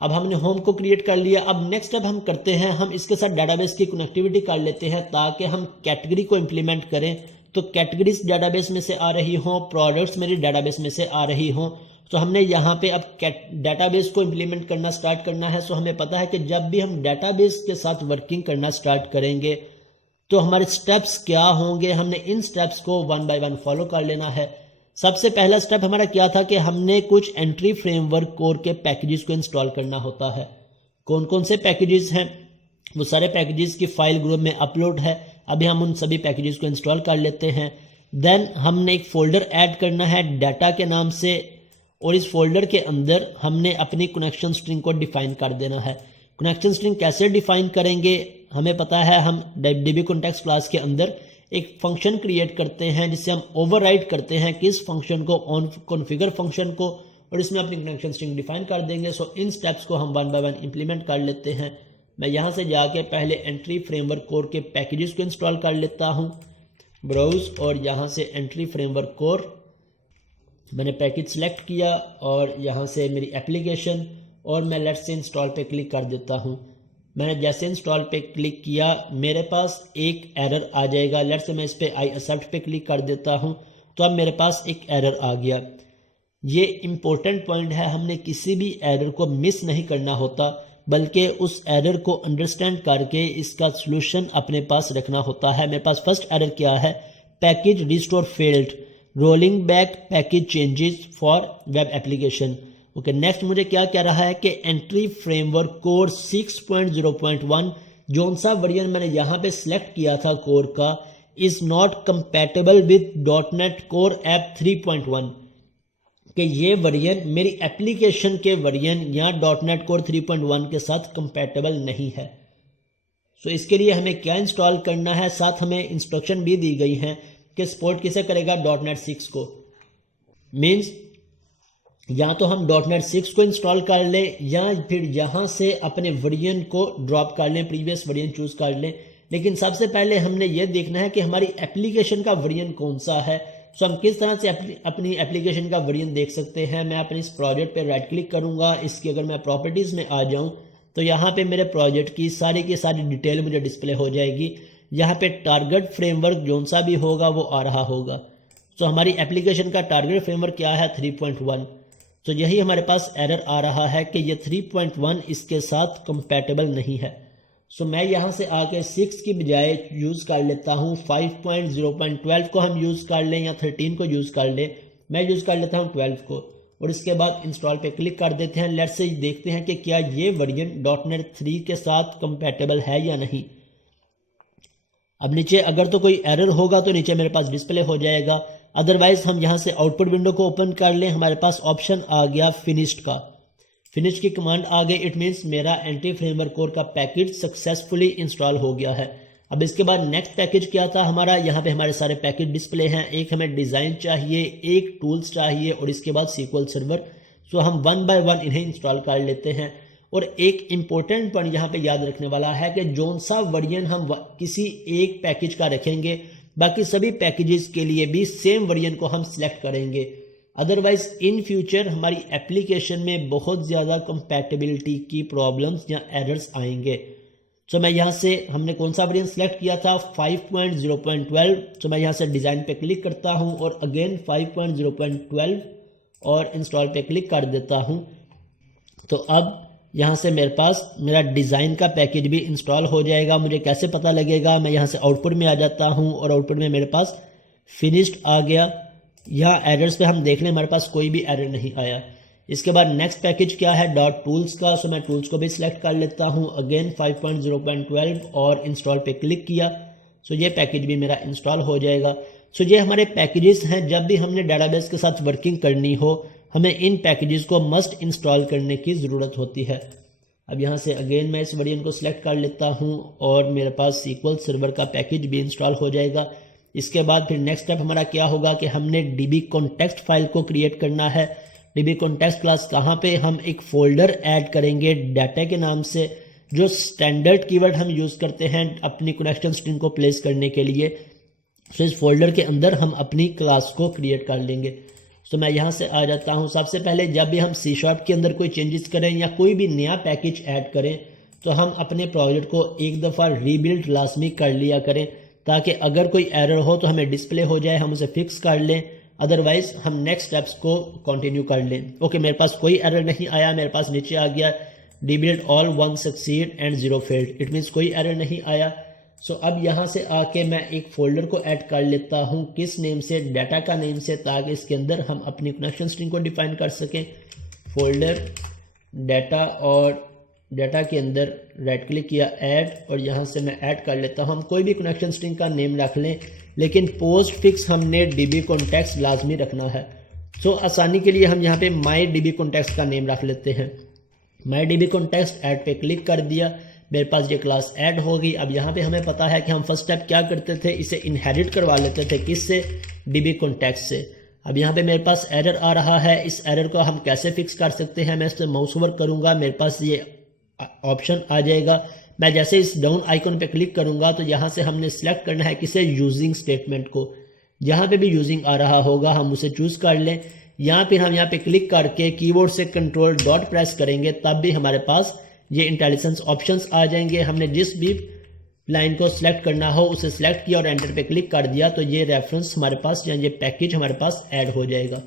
अब हमने होम को क्रिएट कर लिया। अब नेक्स्ट स्टेप हम करते हैं, हम इसके साथ डाटाबेस की कनेक्टिविटी कर लेते हैं ताकि हम कैटेगरी को इम्प्लीमेंट करें। तो कैटेगरीज डाटाबेस में से आ रही हों, प्रोडक्ट्स मेरी डाटाबेस में से आ रही हों। तो हमने यहाँ पे अब डाटाबेस को इम्प्लीमेंट करना स्टार्ट करना है। सो हमें पता है कि जब भी हम डाटाबेस के साथ वर्किंग करना स्टार्ट करेंगे तो हमारे स्टेप्स क्या होंगे, हमने इन स्टेप्स को वन बाय वन फॉलो कर लेना है। सबसे पहला स्टेप हमारा क्या था कि हमने कुछ एंट्री फ्रेमवर्क कोर के पैकेजेस को इंस्टॉल करना होता है। कौन कौन से पैकेजेस हैं, वो सारे पैकेजेस की फाइल ग्रुप में अपलोड है। अभी हम उन सभी पैकेजेस को इंस्टॉल कर लेते हैं। देन हमने एक फोल्डर ऐड करना है डाटा के नाम से, और इस फोल्डर के अंदर हमने अपनी कनेक्शन स्ट्रिंग को डिफाइन कर देना है। कनेक्शन स्ट्रिंग कैसे डिफाइन करेंगे, हमें पता है हम डीबी कॉन्टेक्स्ट क्लास के अंदर एक फंक्शन क्रिएट करते हैं जिससे हम ओवरराइड करते हैं किस फंक्शन को, ऑन कॉन्फ़िगर फंक्शन को, और इसमें अपनी कनेक्शन स्ट्रिंग डिफाइन कर देंगे। सो इन स्टेप्स को हम वन बाय वन इंप्लीमेंट कर लेते हैं। मैं यहाँ से जाके पहले एंट्री फ्रेमवर्क कोर के पैकेजेस को इंस्टॉल कर लेता हूँ, ब्राउज, और यहाँ से एंट्री फ्रेमवर्क कोर मैंने पैकेज सेलेक्ट किया और यहाँ से मेरी एप्लीकेशन, और मैं लेट्स से इंस्टॉल पे क्लिक कर देता हूँ। मैंने जैसे इंस्टॉल पे क्लिक किया मेरे पास एक एरर आ जाएगा। लेट्स से मैं इस पे आई एक्सेप्ट पे क्लिक कर देता हूँ, तो अब मेरे पास एक एरर आ गया। ये इम्पोर्टेंट पॉइंट है, हमने किसी भी एरर को मिस नहीं करना होता, बल्कि उस एरर को अंडरस्टैंड करके इसका सोल्यूशन अपने पास रखना होता है। मेरे पास फर्स्ट एरर क्या है, package restore failed, rolling back package changes for web application. Okay, next मुझे क्या कह रहा है कि एंट्री फ्रेमवर्क कोर 6.0.1 जोन सा वर्जन मैंने यहाँ पे सिलेक्ट किया था कोर का, is not compatible with .NET core app 3.1, कि ये वर्जन मेरी एप्लीकेशन के वर्जन या .NET कोर 3.1 के साथ कंपैटिबल नहीं है। सो इसके लिए हमें क्या इंस्टॉल करना है, साथ हमें इंस्ट्रक्शन भी दी गई हैं कि सपोर्ट किसे करेगा .NET 6 को। मीन्स या तो हम .NET 6 को इंस्टॉल कर लें या फिर यहाँ से अपने वर्जन को ड्रॉप कर लें, प्रीवियस वर्जन चूज कर लें। लेकिन सबसे पहले हमने ये देखना है कि हमारी एप्लीकेशन का वर्जन कौन सा है। सो हम किस तरह से अपनी एप्लीकेशन का वर्जन देख सकते हैं। मैं अपने इस प्रोजेक्ट पे राइट क्लिक करूँगा, इसकी अगर मैं प्रॉपर्टीज़ में आ जाऊँ तो यहाँ पे मेरे प्रोजेक्ट की सारी डिटेल मुझे डिस्प्ले हो जाएगी। यहाँ पे टारगेट फ्रेमवर्क जोन सा भी होगा वो आ रहा होगा। सो हमारी एप्लीकेशन का टारगेट फ्रेमवर्क क्या है, 3.1। तो यही हमारे पास एरर आ रहा है कि ये 3.1 इसके साथ कंपैटिबल नहीं है। सो मैं यहाँ से आके 6 की बजाय यूज़ कर लेता हूँ 5.0.12 को हम यूज़ कर लें या 13 को यूज़ कर लें। मैं यूज़ कर लेता हूँ 12 को, और इसके बाद इंस्टॉल पे क्लिक कर देते हैं। लेट्स से देखते हैं कि क्या ये वर्जन .NET 3 के साथ कंपैटिबल है या नहीं। अब नीचे अगर तो कोई एरर होगा तो नीचे मेरे पास डिस्प्ले हो जाएगा, अदरवाइज हम यहाँ से आउटपुट विंडो को ओपन कर लें। हमारे पास ऑप्शन आ गया फिनिश्ड का, फिनिश की कमांड आ गई। इट मीन्स मेरा एंट्री फ्रेमवर्क कोर का पैकेज सक्सेसफुली इंस्टॉल हो गया है। अब इसके बाद नेक्स्ट पैकेज क्या था हमारा, यहाँ पे हमारे सारे पैकेज डिस्प्ले हैं। एक हमें डिज़ाइन चाहिए, एक टूल्स चाहिए, और इसके बाद SQL सर्वर। सो हम वन बाय वन इन्हें इंस्टॉल कर लेते हैं। और एक इम्पोर्टेंट पॉइंट यहाँ पे याद रखने वाला है कि जोन सा वर्जन हम किसी एक पैकेज का रखेंगे, बाकी सभी पैकेजेस के लिए भी सेम वर्जन को हम सिलेक्ट करेंगे। अदरवाइज इन फ्यूचर हमारी एप्लीकेशन में बहुत ज़्यादा कंपैटिबिलिटी की प्रॉब्लम्स या एरर्स आएंगे। तो मैं यहाँ से, हमने कौन सा वर्जन सिलेक्ट किया था, 5.0.12। तो मैं यहाँ से डिज़ाइन पे क्लिक करता हूँ और अगेन 5.0.12 और इंस्टॉल पे क्लिक कर देता हूँ। तो अब यहाँ से मेरे पास मेरा डिज़ाइन का पैकेज भी इंस्टॉल हो जाएगा। मुझे कैसे पता लगेगा, मैं यहाँ से आउटपुट में आ जाता हूँ और आउटपुट में मेरे पास फिनिश्ड आ गया। यहाँ एरर्स पे हम देख लें, हमारे पास कोई भी एरर नहीं आया। इसके बाद नेक्स्ट पैकेज क्या है, .tools का। सो मैं टूल्स को भी सिलेक्ट कर लेता हूँ, अगेन 5.0.12 और इंस्टॉल पे क्लिक किया। सो ये पैकेज भी मेरा इंस्टॉल हो जाएगा। सो ये हमारे पैकेजेस हैं। जब भी हमने डेटाबेस के साथ वर्किंग करनी हो हमें इन पैकेजेस को मस्ट इंस्टॉल करने की ज़रूरत होती है। अब यहाँ से अगेन मैं इस वर्जन को सिलेक्ट कर लेता हूँ और मेरे पास SQL सर्वर का पैकेज भी इंस्टॉल हो जाएगा। इसके बाद फिर नेक्स्ट स्टेप हमारा क्या होगा कि हमने DB कॉन्टेक्स्ट फाइल को क्रिएट करना है। DB कॉन्टेक्स्ट क्लास कहाँ पे, हम एक फोल्डर ऐड करेंगे डाटा के नाम से, जो स्टैंडर्ड कीवर्ड हम यूज़ करते हैं अपनी कनेक्शन स्ट्रिंग को प्लेस करने के लिए। सो इस फोल्डर के अंदर हम अपनी क्लास को क्रिएट कर लेंगे। तो मैं यहाँ से आ जाता हूँ। सबसे पहले जब भी हम सी शार्प के अंदर कोई चेंजेस करें या कोई भी नया पैकेज ऐड करें तो हम अपने प्रोजेक्ट को एक दफ़ा रीबिल्ड लाजमी कर लिया करें, ताकि अगर कोई एरर हो तो हमें डिस्प्ले हो जाए, हम उसे फिक्स कर लें, अदरवाइज हम नेक्स्ट स्टेप्स को कंटिन्यू कर लें। ओके, मेरे पास कोई एरर नहीं आया, मेरे पास नीचे आ गया rebuild all 1 succeed and 0 failed, it means कोई एरर नहीं आया। सो अब यहाँ से आके मैं एक फोल्डर को ऐड कर लेता हूँ, किस नेम से, डाटा का नेम से, ताकि इसके अंदर हम अपनी कनेक्शन स्ट्रिंग को डिफाइन कर सकें। फोल्डर डाटा, और डाटा के अंदर राइट क्लिक किया ऐड, और यहाँ से मैं ऐड कर लेता हूँ। हम कोई भी कनेक्शन स्ट्रिंग का नेम रख लें, लेकिन पोस्ट फिक्स हमने DB कॉन्टेक्स्ट लाजमी रखना है। सो आसानी के लिए हम यहाँ पे माई DB कॉन्टेक्स्ट का नेम रख लेते हैं। माई DB कॉन्टेक्स्ट ऐड पे क्लिक कर दिया, मेरे पास ये क्लास ऐड हो गई। अब यहाँ पे हमें पता है कि हम फर्स्ट स्टेप क्या करते थे, इसे इनहेरिट करवा लेते थे, किससे, DB कॉन्टेक्स्ट से। अब यहाँ पे मेरे पास एरर आ रहा है, इस एरर को हम कैसे फिक्स कर सकते हैं, मैं इस पर माउस ओवर करूँगा, मेरे पास ये ऑप्शन आ जाएगा। मैं जैसे इस डाउन आइकन पे क्लिक करूंगा तो यहाँ से हमने सिलेक्ट करना है किसे, यूजिंग स्टेटमेंट को। जहाँ पे भी यूजिंग आ रहा होगा हम उसे चूज कर लें। यहाँ फिर हम यहाँ पे क्लिक करके कीबोर्ड से कंट्रोल डॉट प्रेस करेंगे, तब भी हमारे पास ये इंटेलिजेंस ऑप्शंस आ जाएंगे। हमने जिस भी लाइन को सिलेक्ट करना हो उसे सिलेक्ट किया और एंटर पे क्लिक कर दिया तो ये रेफरेंस हमारे पास या ये पैकेज हमारे पास ऐड हो जाएगा।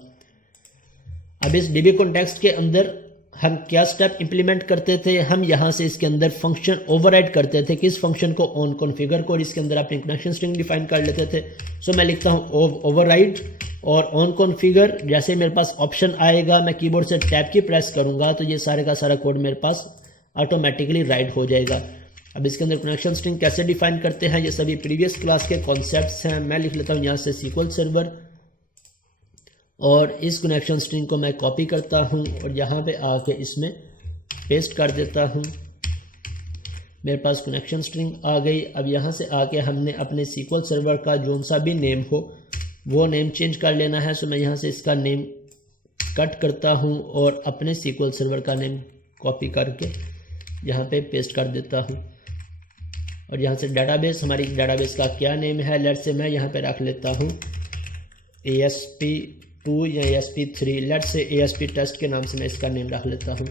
अब इस DB कॉन्टेक्स्ट के अंदर हम क्या स्टेप इंप्लीमेंट करते थे, हम यहाँ से इसके अंदर फंक्शन ओवरराइड करते थे। किस फंक्शन को, ऑन कॉन्फ़िगर को, इसके अंदर अपनी कनेक्शन स्ट्रिंग डिफाइन कर लेते थे। सो मैं लिखता हूँ ओवरराइड और ऑन कॉन्फ़िगर। जैसे मेरे पास ऑप्शन आएगा, मैं कीबोर्ड से टैब की प्रेस करूंगा तो ये सारे का सारा कोड मेरे पास ऑटोमेटिकली राइट हो जाएगा। अब इसके अंदर कनेक्शन स्ट्रिंग कैसे डिफाइन करते हैं, ये सभी प्रीवियस क्लास के कॉन्सेप्ट्स हैं। मैं लिख लेता हूँ यहाँ से SQL सर्वर, और इस कनेक्शन स्ट्रिंग को मैं कॉपी करता हूँ और यहाँ पे आके इसमें पेस्ट कर देता हूँ। मेरे पास कनेक्शन स्ट्रिंग आ गई। अब यहाँ से आके हमने अपने SQL सर्वर का जोन सा भी नेम हो वो नेम चेंज कर लेना है। सो मैं यहाँ से इसका नेम कट करता हूँ और अपने SQL सर्वर का नेम कॉपी करके यहाँ पे पेस्ट कर देता हूँ। और यहाँ से डाटाबेस, हमारी डाटाबेस का क्या नेम है, लेट से मैं यहाँ पे रख लेता हूँ ASP2 या ASP3, लेट से ASP टेस्ट के नाम से मैं इसका नेम रख लेता हूँ।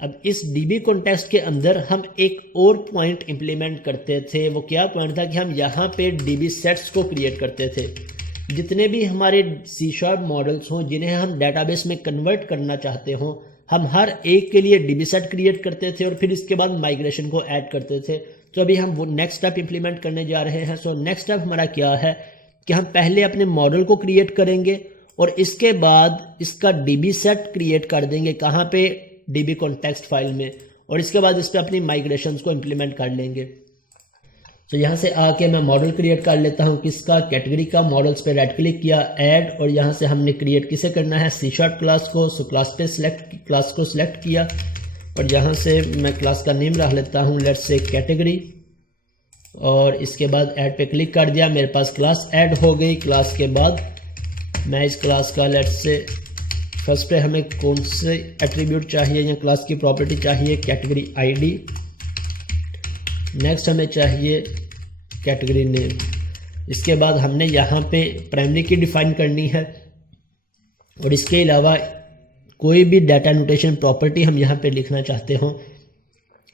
अब इस DB कॉन्टेक्स्ट के अंदर हम एक और पॉइंट इंप्लीमेंट करते थे। वो क्या पॉइंट था कि हम यहाँ पे DB सेट्स को क्रिएट करते थे। जितने भी हमारे C# मॉडल्स हों जिन्हें हम डेटाबेस में कन्वर्ट करना चाहते हों, हम हर एक के लिए DB सेट क्रिएट करते थे और फिर इसके बाद माइग्रेशन को ऐड करते थे। तो अभी हम वो नेक्स्ट स्टेप इंप्लीमेंट करने जा रहे हैं। सो नेक्स्ट स्टेप हमारा क्या है कि हम पहले अपने मॉडल को क्रिएट करेंगे और इसके बाद इसका DB सेट क्रिएट कर देंगे। कहाँ पे? DB कॉन्टेक्स्ट फाइल में। और इसके बाद इस पर अपनी माइग्रेशंस को इम्प्लीमेंट कर लेंगे। तो यहाँ से आके मैं मॉडल क्रिएट कर लेता हूँ। किसका? कैटेगरी का। मॉडल्स पे राइट क्लिक किया, ऐड, और यहाँ से हमने क्रिएट किसे करना है? C# क्लास को। सो क्लास को सिलेक्ट किया और यहाँ से मैं क्लास का नेम रख लेता हूँ, लेट्स से कैटेगरी। और इसके बाद ऐड पे क्लिक कर दिया, मेरे पास क्लास ऐड हो गई। क्लास के बाद मैं इस क्लास का लेट्स से फर्स्ट पे हमें कौन से एट्रीब्यूट चाहिए या क्लास की प्रॉपर्टी चाहिए? Category ID। नेक्स्ट हमें चाहिए कैटेगरी नेम। इसके बाद हमने यहाँ पे प्राइमरी की डिफाइन करनी है और इसके अलावा कोई भी डाटा एनोटेशन प्रॉपर्टी हम यहाँ पे लिखना चाहते हो,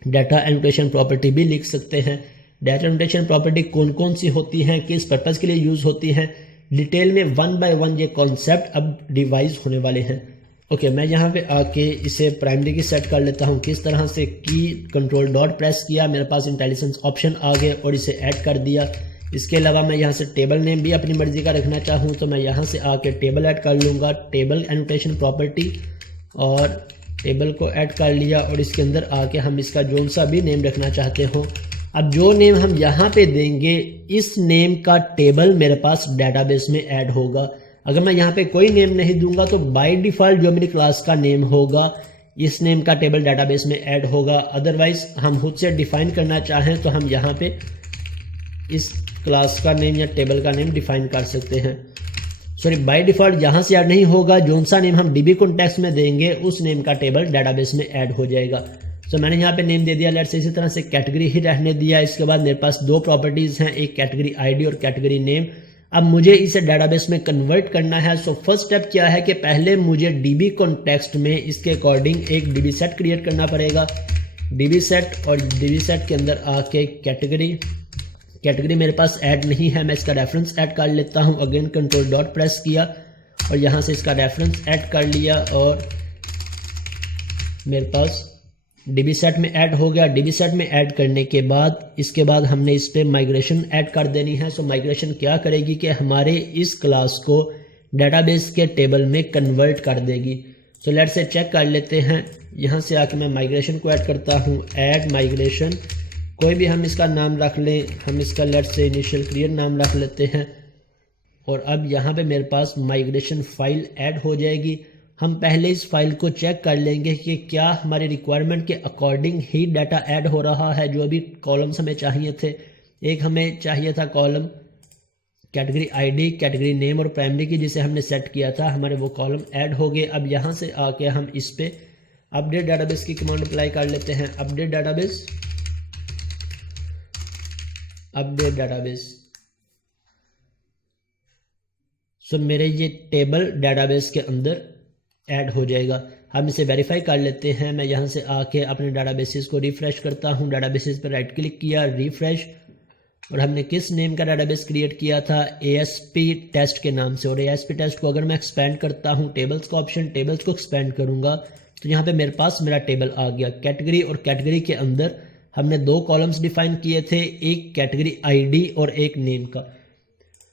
डाटा एनोटेशन प्रॉपर्टी भी लिख सकते हैं। डाटा एनोटेशन प्रॉपर्टी कौन कौन सी होती हैं, किस पर्पज़ के लिए यूज़ होती हैं, डिटेल में 1 बाय 1 ये कॉन्सेप्ट अब रिवाइज होने वाले हैं। ओके, मैं यहाँ पे आके इसे प्राइमरी की सेट कर लेता हूँ। किस तरह से? की कंट्रोल डॉट प्रेस किया, मेरे पास इंटेलिजेंस ऑप्शन आ गए और इसे ऐड कर दिया। इसके अलावा मैं यहाँ से टेबल नेम भी अपनी मर्जी का रखना चाहूँ तो मैं यहाँ से आके टेबल ऐड कर लूँगा, टेबल एनोटेशन प्रॉपर्टी, और टेबल को ऐड कर लिया। और इसके अंदर आके हम इसका जोन सा भी नेम रखना चाहते हो, अब जो नेम हम यहाँ पे देंगे इस नेम का टेबल मेरे पास डेटाबेस में ऐड होगा। अगर मैं यहाँ पे कोई नेम नहीं दूंगा तो बाय डिफ़ॉल्ट जो मेरी क्लास का नेम होगा इस नेम का टेबल डेटाबेस में ऐड होगा। अदरवाइज हम खुद से डिफाइन करना चाहें तो हम यहाँ पे इस क्लास का नेम या टेबल का नेम डिफाइन कर सकते हैं। सॉरी, बाय डिफ़ॉल्ट यहाँ से ऐड नहीं होगा, जो सा नेम हम DB कॉन्टेक्स्ट में देंगे उस नेम का टेबल डेटाबेस में ऐड हो जाएगा। तो मैंने यहाँ पे नेम दे दिया, लेट्स इसी तरह से कैटेगरी ही रहने दिया। इसके बाद मेरे पास 2 प्रॉपर्टीज़ हैं, एक कैटेगरी ID और कैटेगरी नेम। अब मुझे इसे डेटाबेस में कन्वर्ट करना है। सो फर्स्ट स्टेप क्या है कि पहले मुझे डीबी कॉन्टेक्स्ट में इसके अकॉर्डिंग एक डीबी सेट क्रिएट करना पड़ेगा। डीबी सेट, और डीबी सेट के अंदर आके कैटेगरी मेरे पास ऐड नहीं है, मैं इसका रेफरेंस ऐड कर लेता हूँ। अगेन कंट्रोल डॉट प्रेस किया और यहाँ से इसका रेफरेंस ऐड कर लिया और मेरे पास डीबी सेट में ऐड हो गया। डीबी सेट में ऐड करने के बाद इसके बाद हमने इस पर माइग्रेशन ऐड कर देनी है। सो माइग्रेशन क्या करेगी कि हमारे इस क्लास को डेटाबेस के टेबल में कन्वर्ट कर देगी। सो लेट्स से चेक कर लेते हैं। यहाँ से आके मैं माइग्रेशन को ऐड करता हूँ, ऐड माइग्रेशन, कोई भी हम इसका नाम रख लें, हम इसका लेट्स से इनिशियल क्लियर नाम रख लेते हैं। और अब यहाँ पे मेरे पास माइग्रेशन फाइल ऐड हो जाएगी। हम पहले इस फाइल को चेक कर लेंगे कि क्या हमारे रिक्वायरमेंट के अकॉर्डिंग ही डाटा ऐड हो रहा है। जो अभी कॉलम्स हमें चाहिए थे, एक हमें चाहिए था column category ID, category name और प्राइमरी की, जिसे हमने सेट किया था, हमारे वो कॉलम ऐड हो गए। अब यहाँ से आके हम इस पे अपडेट डाटाबेस की कमांड अप्लाई कर लेते हैं। Update database, update database. So मेरे ये टेबल डाटाबेस के अंदर ऐड हो जाएगा। हम इसे वेरीफाई कर लेते हैं। मैं यहाँ से आके अपने डाटाबेसेस को रिफ्रेश करता हूँ। डाटाबेसेस पर राइट क्लिक किया, रिफ्रेश, और हमने किस नेम का डाटाबेस क्रिएट किया था, ASP टेस्ट के नाम से। और ASP टेस्ट को अगर मैं एक्सपेंड करता हूँ, टेबल्स का ऑप्शन, टेबल्स को एक्सपेंड करूँगा तो यहाँ पे मेरे पास मेरा टेबल आ गया। कैटेगरी, और कैटेगरी के अंदर हमने दो कॉलम्स डिफाइन किए थे, एक कैटेगरी ID और एक नेम का।